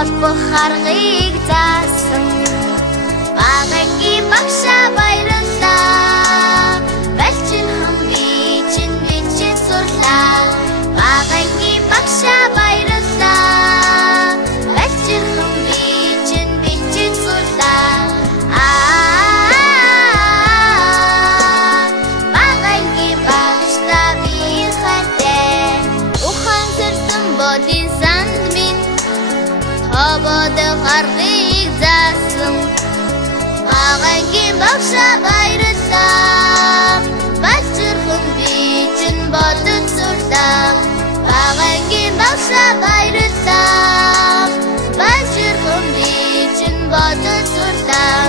Харгыг заасан багангийн багшаа баярлалаа Балчин хам бичин сурлаа багангийн багшаа баярлалаа Балчин хам бичин сурлаа багангийн багшаа би хайртай ухан зэрсэн бодин санд минь Хабады харгыг заасан багангийн багшаа баярлалаа Балчирхан бичин бодод сурлаа багангийн багшаа баярлалаа Балчирхан бичин бодод сурлаа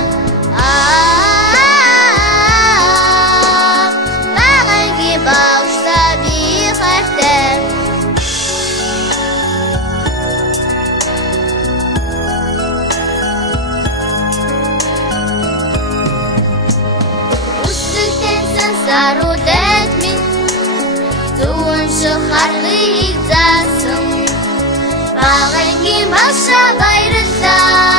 багангийн багшаа би хайртай Сарудет минь зүүн харгыг заасан багангийн багшаа баярлалаа